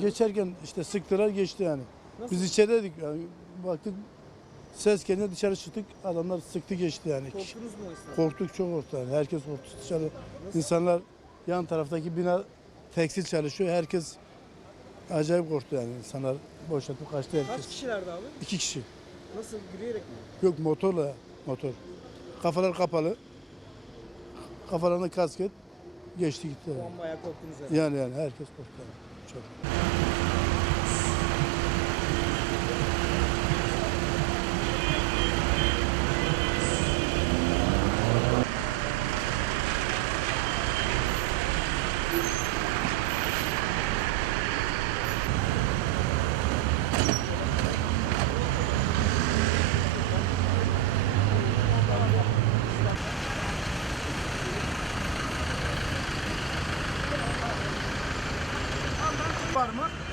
Geçerken işte sıktılar geçti yani. Biz içerideydik yani baktık ses kendine dışarı çıktık adamlar sıktı geçti yani. Korktunuz mu o esnada? Korktuk çok korktu yani. Herkes korktu dışarı. İnsanlar yan taraftaki bina tekstil çalışıyor. Herkes acayip korktu yani. İnsanlar boşaltıp kaçtı Kaç herkes. kişilerdi abi? İki kişi. Nasıl yürüyerek mi? Yok motorla motor. Kafalar kapalı. Kafalarına kasket geçti gitti. Yani an bayağı korktunuz herhalde. yani, yani herkes korktu. Yani. Çok. Var mı?